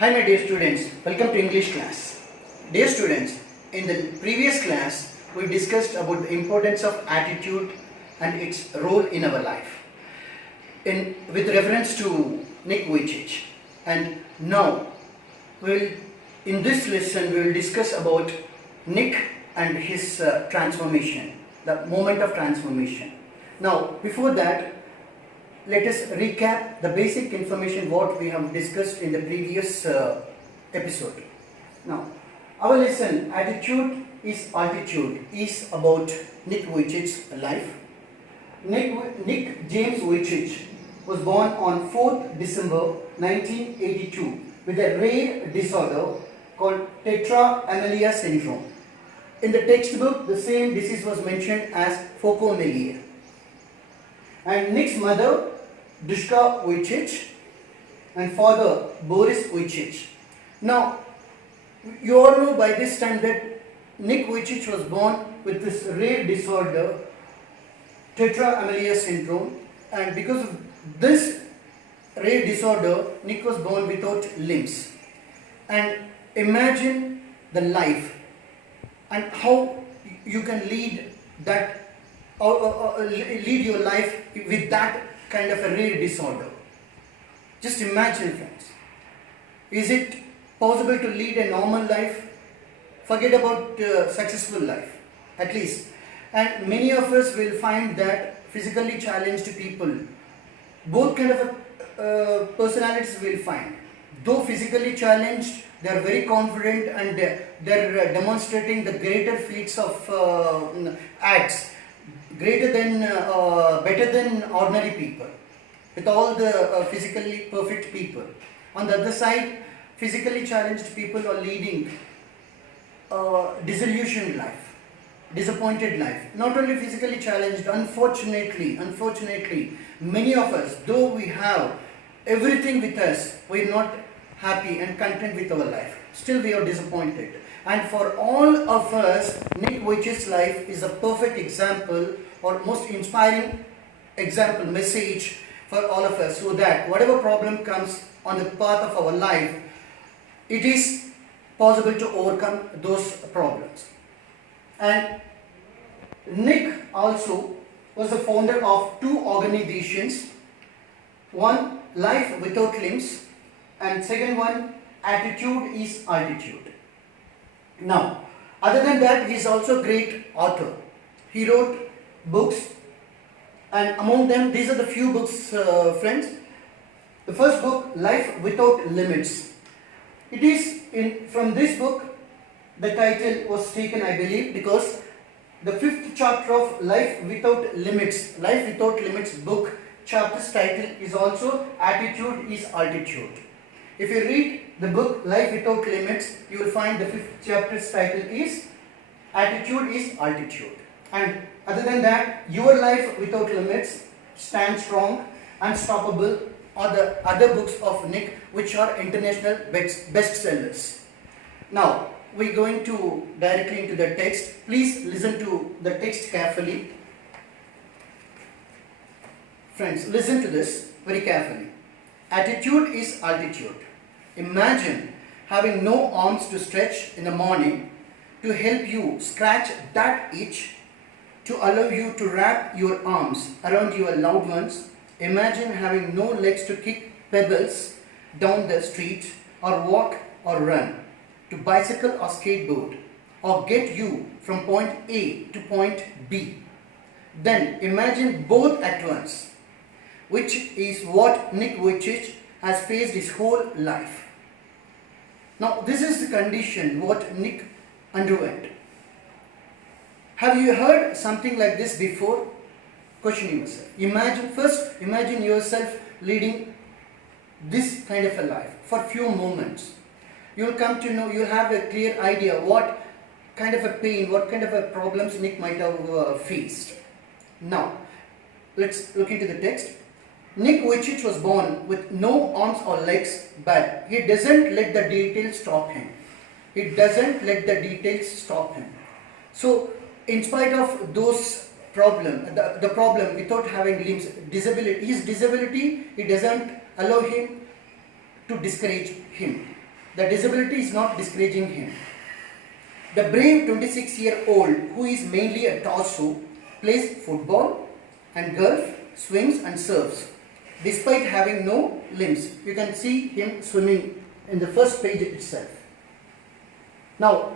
Hi my dear students, welcome to English class. Dear students, in the previous class we discussed about the importance of attitude and its role in our life with reference to Nick Vujicic. And now in this lesson we will discuss about Nick and his transformation, the moment of transformation. Now before that, let us recap the basic information what we have discussed in the previous episode. Now, our lesson Attitude is Altitude is about Nick Vujicic's life. Nick James Vujicic was born on 4th December 1982 with a rare disorder called tetra-amelia syndrome. In the textbook, the same disease was mentioned as phocomelia. And Nick's mother Dushka Vujicic and father Boris Vujicic. Now, you all know by this time that Nick Vujicic was born with this rare disorder, tetra-amelia syndrome, and because of this rare disorder, Nick was born without limbs. And imagine the life and how you can lead that, lead your life with that kind of a rare disorder. Just imagine, friends. Is it possible to lead a normal life? Forget about successful life, at least. And many of us will find that physically challenged people, both kind of personalities will find. Though physically challenged, they are very confident and they're demonstrating the greater feats of acts, greater than, better than ordinary people, with all the physically perfect people. On the other side, physically challenged people are leading disillusioned life, disappointed life. Not only physically challenged, unfortunately, many of us, though we have everything with us, we are not happy and content with our life. Still we are disappointed. And for all of us, Nick Vujicic's life is a perfect example or most inspiring example, message for all of us, so that whatever problem comes on the path of our life, it is possible to overcome those problems. And Nick also was the founder of two organizations, one Life Without Limbs and second one Attitude is Altitude. Now, other than that, he is also a great author. He wrote books, and among them, these are the few books, friends. The first book, Life Without Limits. It is from this book, the title was taken, I believe, because the fifth chapter of Life Without Limits book, chapter's title is also Attitude is Altitude. If you read the book Life Without Limits, you will find the fifth chapter's title is Attitude is Altitude. And other than that, Your Life Without Limits, Stand Strong, Unstoppable are the other books of Nick which are international bestsellers. Now, we're going to directly into the text. Please listen to the text carefully. Friends, listen to this very carefully. Attitude is altitude. Imagine having no arms to stretch in the morning to help you scratch that itch, to allow you to wrap your arms around your loved ones. Imagine having no legs to kick pebbles down the street or walk or run, to bicycle or skateboard, or get you from point A to point B. Then imagine both at once, which is what Nick Vujicic has faced his whole life. Now, this is the condition what Nick underwent. Have you heard something like this before? Question yourself. Imagine yourself leading this kind of a life for few moments. You will come to know, you will have a clear idea what kind of a pain, what kind of a problems Nick might have faced. Now, let's look into the text. Nick Vujicic was born with no arms or legs, but he doesn't let the details stop him. So, in spite of those problems, the problem without having limbs, disability, his disability, it doesn't allow him to discourage him. The disability is not discouraging him. The brave 26-year-old, who is mainly a torso, plays football and golf, swims and surfs. Despite having no limbs, you can see him swimming in the first page itself. Now,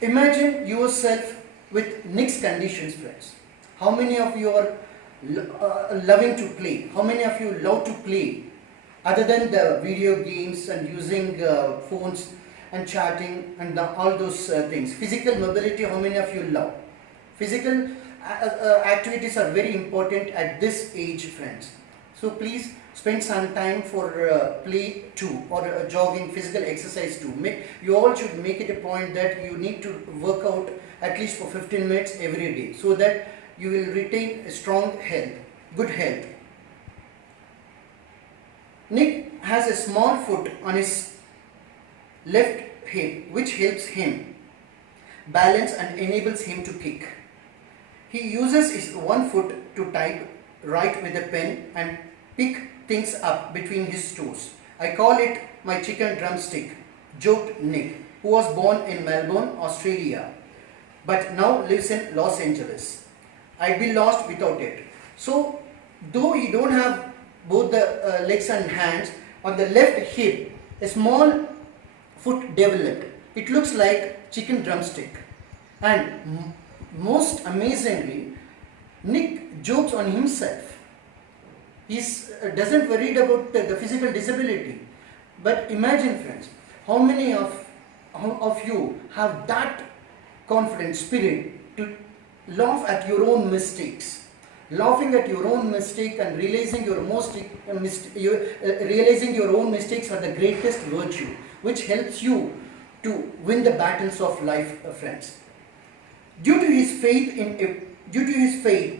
imagine yourself with Nick's conditions, friends. How many of you are loving to play? How many of you love to play other than the video games and using phones and chatting and all those things? Physical mobility, how many of you love? Physical activities are very important at this age, friends. So please spend some time for play too, or jogging, physical exercise too. You all should make it a point that you need to work out at least for 15 minutes every day, so that you will retain a strong health, good health. Nick has a small foot on his left hip, which helps him balance and enables him to kick. He uses his one foot to type, write with a pen and pick things up between his toes. I call it my chicken drumstick, joked Nick, who was born in Melbourne, Australia, but now lives in Los Angeles. I'd be lost without it. So, though he don't have both the legs and hands, on the left hip, a small foot developed. It looks like chicken drumstick. And most amazingly, Nick jokes on himself. He doesn't worry about the physical disability. But imagine, friends, how many of you have that confident spirit to laugh at your own mistakes? Laughing at your own mistake and realizing your own mistakes are the greatest virtue, which helps you to win the battles of life, friends. Due to his faith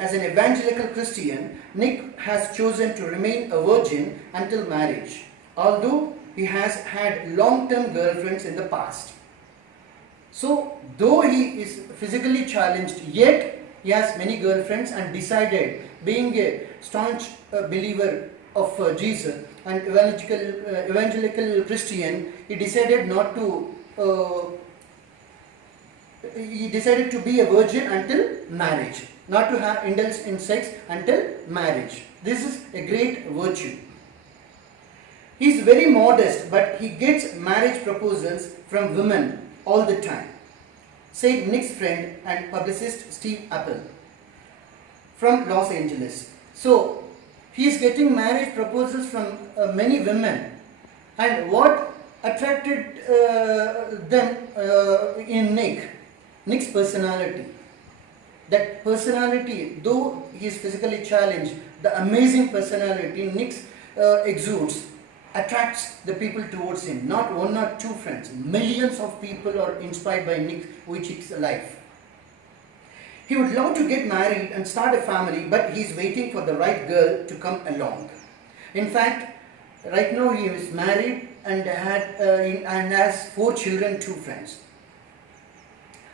as an evangelical Christian, Nick has chosen to remain a virgin until marriage, although he has had long-term girlfriends in the past. So, though he is physically challenged, yet he has many girlfriends, and decided, being a staunch believer of Jesus and evangelical Christian, he decided to be a virgin until marriage, not to indulge in sex until marriage. This is a great virtue. He is very modest, but he gets marriage proposals from women all the time, said Nick's friend and publicist Steve Apple from Los Angeles. So, he is getting marriage proposals from many women. And what attracted them in Nick's personality. That personality, though he is physically challenged, the amazing personality Nick exudes attracts the people towards him. Not one or two, friends. Millions of people are inspired by Nick's life. He would love to get married and start a family, but he is waiting for the right girl to come along. In fact, right now he is married and has 4 children too, friends.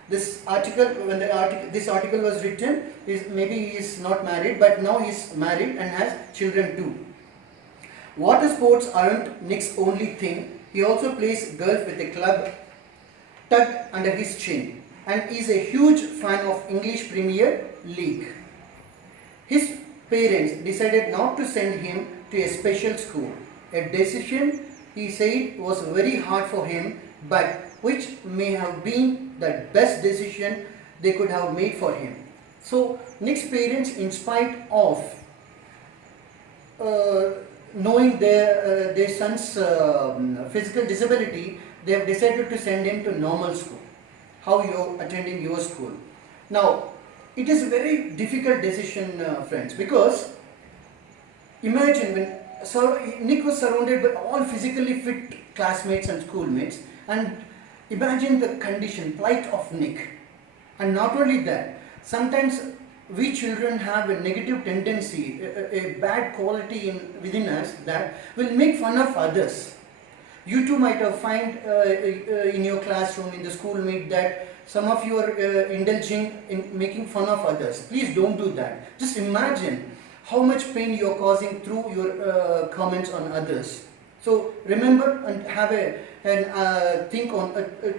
This article was written, maybe he is not married, but now he is married and has children too. Water sports aren't Nick's only thing. He also plays golf with a club tucked under his chin, and is a huge fan of English Premier League. His parents decided not to send him to a special school, a decision he said was very hard for him, but which may have been the best decision they could have made for him. So Nick's parents, in spite of knowing their son's physical disability, they have decided to send him to normal school. How you're attending your school. Now, it is a very difficult decision, friends, because imagine when Nick was surrounded by all physically fit classmates and schoolmates, and imagine the plight of Nick. And not only that, sometimes we children have a negative tendency, a bad quality within us that will make fun of others. You too might have find in your classroom, in the schoolmate, that some of you are indulging in making fun of others. Please don't do that. Just imagine how much pain you are causing through your comments on others. So remember and have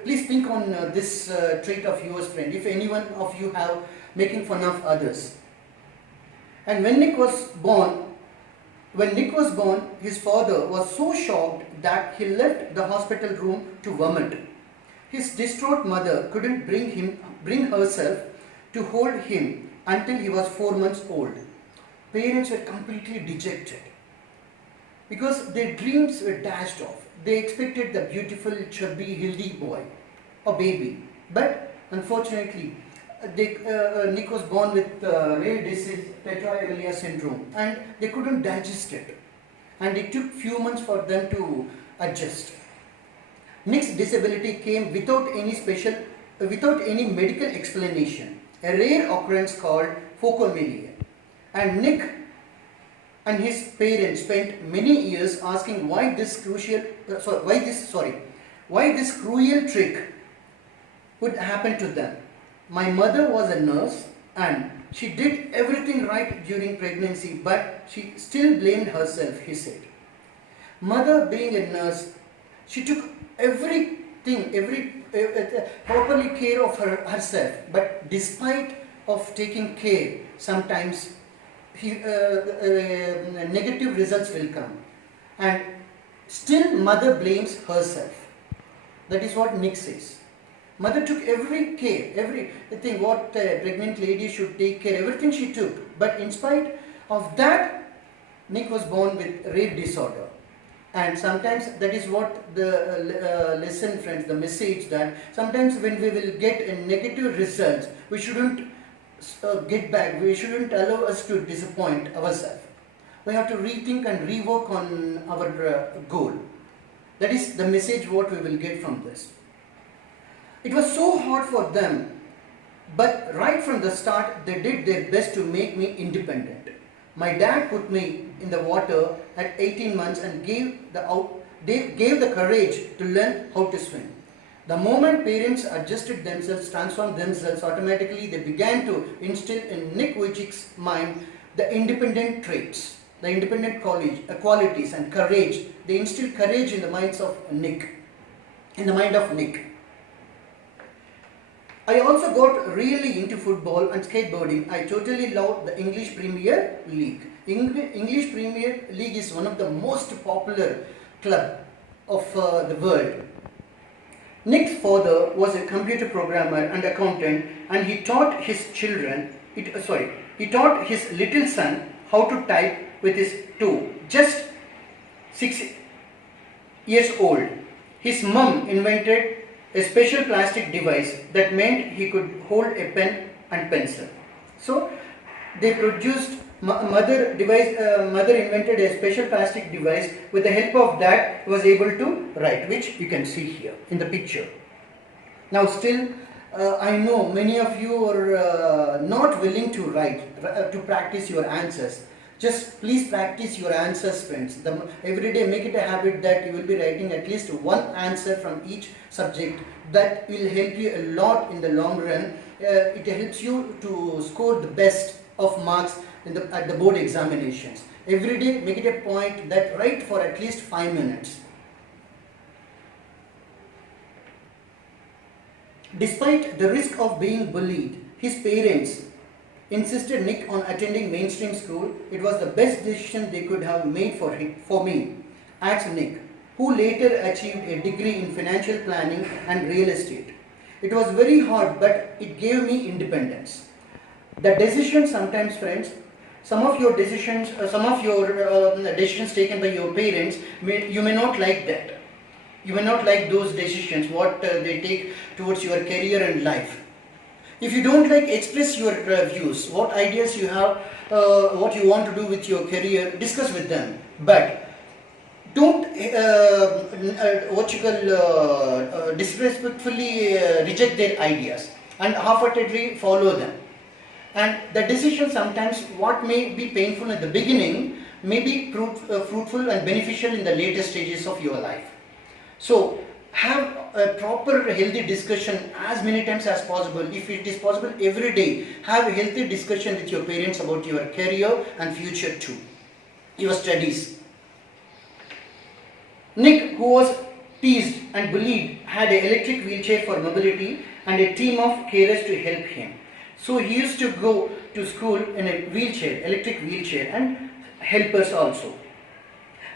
please think on this trait of yours, friend. If anyone of you have making fun of others. And when Nick was born, his father was so shocked that he left the hospital room to vomit. His distraught mother couldn't bring herself to hold him until he was 4 months old. Parents were completely dejected because their dreams were dashed off. They expected the beautiful, chubby, healthy boy or baby. But unfortunately, Nick was born with rare disease, Petra-Emelia syndrome, and they couldn't digest it. And it took few months for them to adjust. Nick's disability came without any medical explanation, a rare occurrence called phocomelia. And Nick and his parents spent many years asking why this cruel trick would happen to them. My mother was a nurse and she did everything right during pregnancy, but she still blamed herself, he said. Mother being a nurse, she took properly care of herself, but despite of taking care, sometimes negative results will come, and still mother blames herself. That is what Nick says. Mother took every care, everything what a pregnant lady should take care, everything she took, but in spite of that, Nick was born with rare disorder. And sometimes that is what the lesson, friends, the message, that sometimes when we will get a negative result, we shouldn't get back, we shouldn't allow us to disappoint ourselves. We have to rethink and rework on our goal. That is the message what we will get from this. It was so hard for them, but right from the start they did their best to make me independent. My dad put me in the water at 18 months and gave the courage to learn how to swim. The moment parents adjusted themselves, transformed themselves, automatically they began to instill in Nick Vujicic's mind the independent traits, the independent qualities and courage. They instilled courage in the mind of Nick. I also got really into football and skateboarding. I totally loved the English Premier League. English Premier League is one of the most popular club of the world. Nick's father was a computer programmer and accountant, and he taught his little son how to type with his toe, just 6 years old. His mum invented a special plastic device that meant he could hold a pen and pencil. So they produced, mother invented a special plastic device. With the help of that, he was able to write, which you can see here in the picture. Now still, I know many of you are not willing to write, to practice your answers. Just please practice your answers, friends. Every day make it a habit that you will be writing at least one answer from each subject. That will help you a lot in the long run. It helps you to score the best of marks at the board examinations. Every day make it a point that write for at least 5 minutes. Despite the risk of being bullied, his parents insisted Nick on attending mainstream school. It was the best decision they could have made for me, adds Nick, who later achieved a degree in financial planning and real estate. It was very hard, but it gave me independence. The decision sometimes, friends, some of your decisions taken by your parents, you may not like that. You may not like those decisions, what they take towards your career and life. If you don't like, express your views, what ideas you have, what you want to do with your career, discuss with them. But don't disrespectfully reject their ideas and half-heartedly follow them. And the decision sometimes, what may be painful in the beginning, may be fruitful and beneficial in the later stages of your life. So have a proper healthy discussion as many times as possible. If it is possible, every day have a healthy discussion with your parents about your career and future too, your studies. Nick, who was teased and bullied, had an electric wheelchair for mobility and a team of carers to help him. So he used to go to school in a wheelchair, electric wheelchair, and help us also.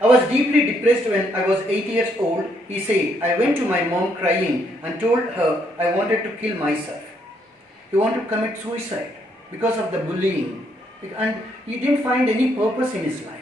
I was deeply depressed when I was 8 years old. He said, I went to my mom crying and told her I wanted to kill myself. He wanted to commit suicide because of the bullying, and he didn't find any purpose in his life.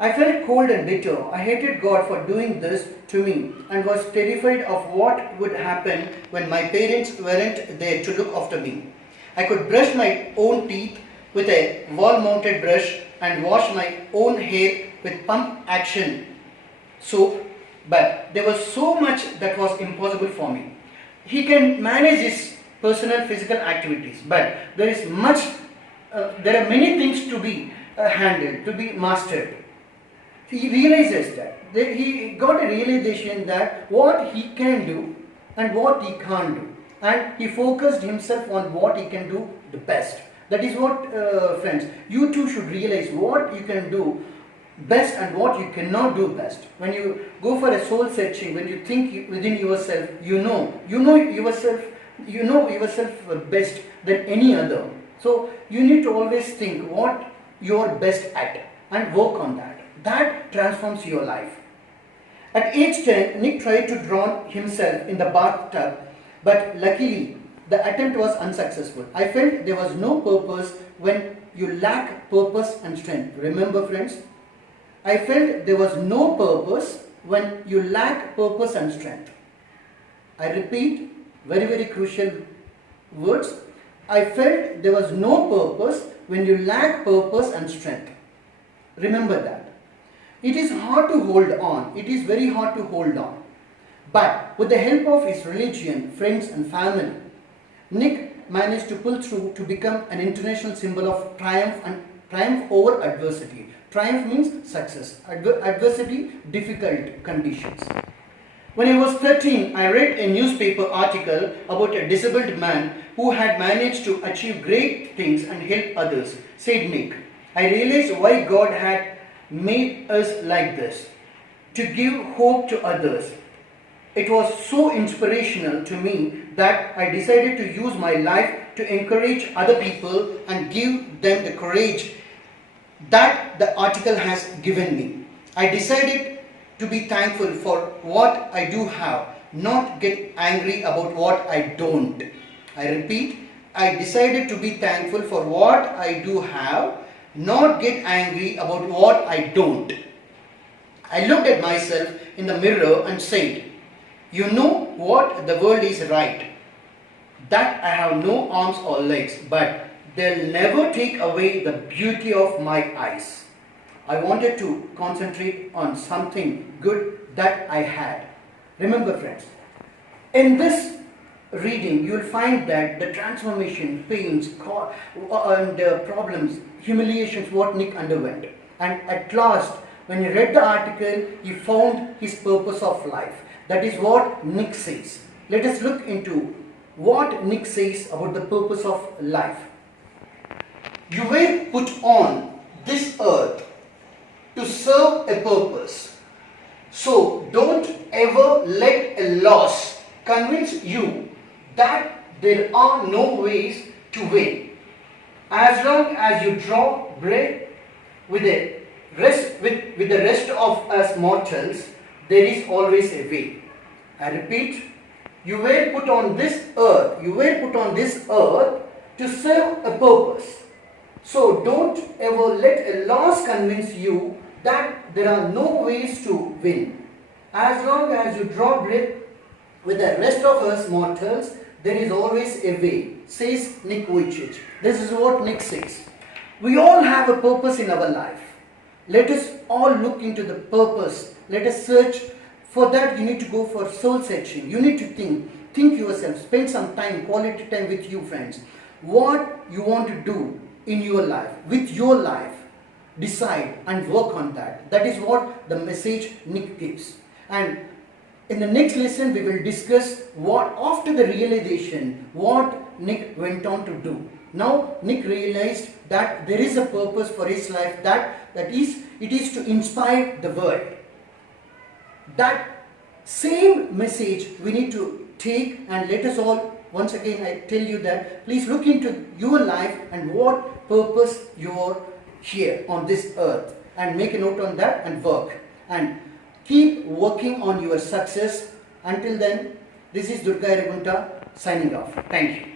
I felt cold and bitter. I hated God for doing this to me and was terrified of what would happen when my parents weren't there to look after me. I could brush my own teeth with a wall-mounted brush and wash my own hair with pump action soap, but there was so much that was impossible for me. He can manage his personal physical activities, but there are many things to be handled, to be mastered. He realizes that. He got a realization that what he can do and what he can't do. And he focused himself on what he can do the best. That is what, friends, you too should realize what you can do best and what you cannot do best. When you go for a soul searching, when you think within yourself, you know yourself best than any other. So you need to always think what you're best at and work on that. That transforms your life. At age 10, Nick tried to drown himself in the bathtub, but luckily the attempt was unsuccessful. I felt there was no purpose when you lack purpose and strength. Remember, friends? I felt there was no purpose when you lack purpose and strength. I repeat, very, very crucial words. I felt there was no purpose when you lack purpose and strength. Remember that. It is hard to hold on. It is very hard to hold on. But with the help of his religion, friends and family, Nick managed to pull through to become an international symbol of triumph over adversity. Triumph means success. Adversity, difficult conditions. When I was 13, I read a newspaper article about a disabled man who had managed to achieve great things and help others, said Nick. I realized why God had made us like this, to give hope to others. It was so inspirational to me that I decided to use my life to encourage other people and give them the courage that the article has given me. I decided to be thankful for what I do have, not get angry about what I don't. I repeat, I decided to be thankful for what I do have, not get angry about what I don't. I looked at myself in the mirror and said, you know what, the world is right, that I have no arms or legs, but they'll never take away the beauty of my eyes. I wanted to concentrate on something good that I had. Remember, friends, in this reading, you will find that the transformation, pains, and problems, humiliations, what Nick underwent. And at last, when he read the article, he found his purpose of life. That is what Nick says. Let us look into what Nick says about the purpose of life. You were put on this earth to serve a purpose. So don't ever let a loss convince you that there are no ways to win. As long as you draw breath with the rest of us mortals, there is always a way. I repeat, you were put on this earth to serve a purpose. So don't ever let a loss convince you that there are no ways to win. As long as you draw breath with the rest of us mortals, there is always a way, says Nick Vujicic. This is what Nick says. We all have a purpose in our life. Let us all look into the purpose. Let us search. For that, you need to go for soul searching. You need to think yourself, spend some time, quality time with you, friends. What you want to do in your life, with your life, decide and work on that. That is what the message Nick gives. And in the next lesson, we will discuss what, after the realization, what Nick went on to do. Now, Nick realized that there is a purpose for his life, it is to inspire the world. That same message we need to take, and let us all, once again I tell you that please look into your life and what purpose you're here on this earth, and make a note on that and work and keep working on your success. Until then, this is Durga Iragunta signing off. Thank you.